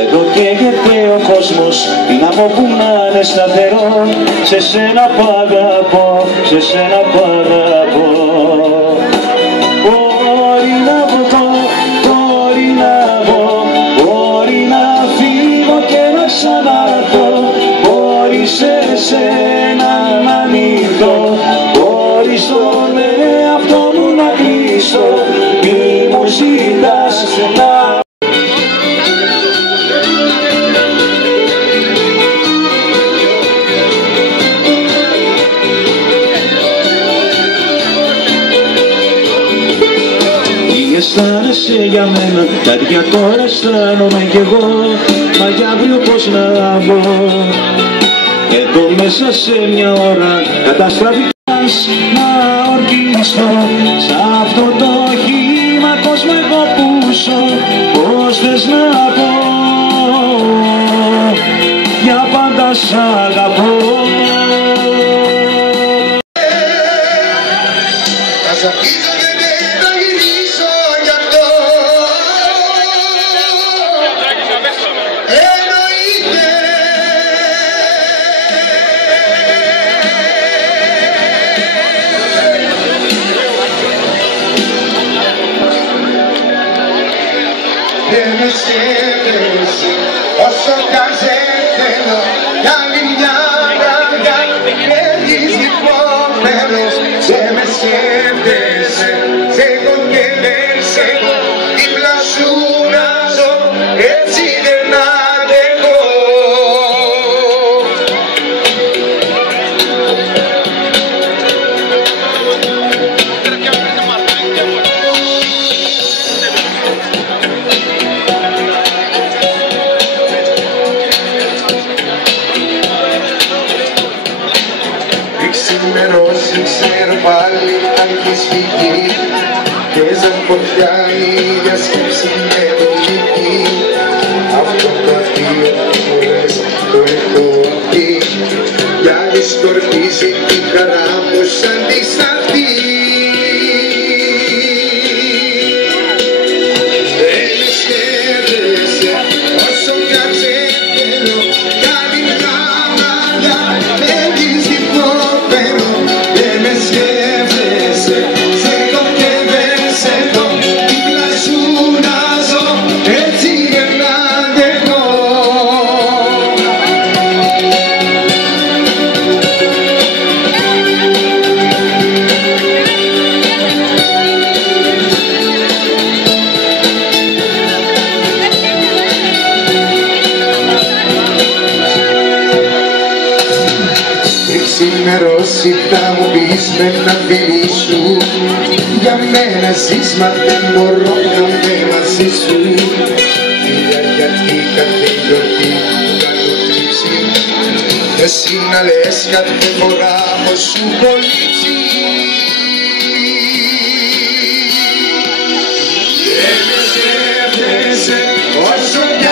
Εδώ καίγεται ο κόσμος, τι να πω που να είναι σταθερό. Σε σένα που αγαπώ, σε σένα που αγαπώ. Μπορεί να βγω, μπορεί να βγω, μπορεί να φύγω και να ξαναρθώ. Μπορεί σε σένα να ανοιχτώ, μπορεί στον εαυτό μου να κλείσω. Μη μου ζητάς να αισθάνεσαι για μένα, τα ίδια τώρα αισθάνομαι κι εγώ. Μα για αύριο πώς να μπω, εδώ μέσα σε μια ώρα καταστραφικάς να ορκιστώ. Σ' αυτό το χείλημα κόσμο εγώ που ζω, πώς θες να πω, για πάντα σ' αγαπώ. Δεν με σκέφτεσαι όσο κι αν σε θέλω. Για άλλη μια αγκαλιά παίρνεις υπόφερος. Δεν με σκέφτεσαι, σε έχω και δεν σε έχω. Δίπλα σου να ζω, έτσι δεν αντέχω. Ξημερώσει, ξέρω πάλι αν έχεις φύγει. Και σαν φωτιά η ίδια σκέψη με δική. Αυτό το αστείο που λες το έχω αυτή. Για άλλη σκορπίζει τη χαρά μου σαν τη σταθή. Δεν με σκέφτεσαι όσο κι αν σε θέλω. Για άλλη μια μάτια παίρνεις υπόφερο. Δεν με σκέφτεσαι, σε έχω και δεν σε έχω. Δίπλα σου να ζω, έτσι δεν αντέχω. Ξημερώσει θα μου πεις με ένα φίλι σου. Για μένα ζεις μα δεν μπορώ να είμαι μαζί σου. Φίλια γιατί κάθε γιορτή που κάνω τρίψη. Εσύ να λες κάθε φορά πως σου κολλήσει. Δεν με σκέφτεσαι όσο κι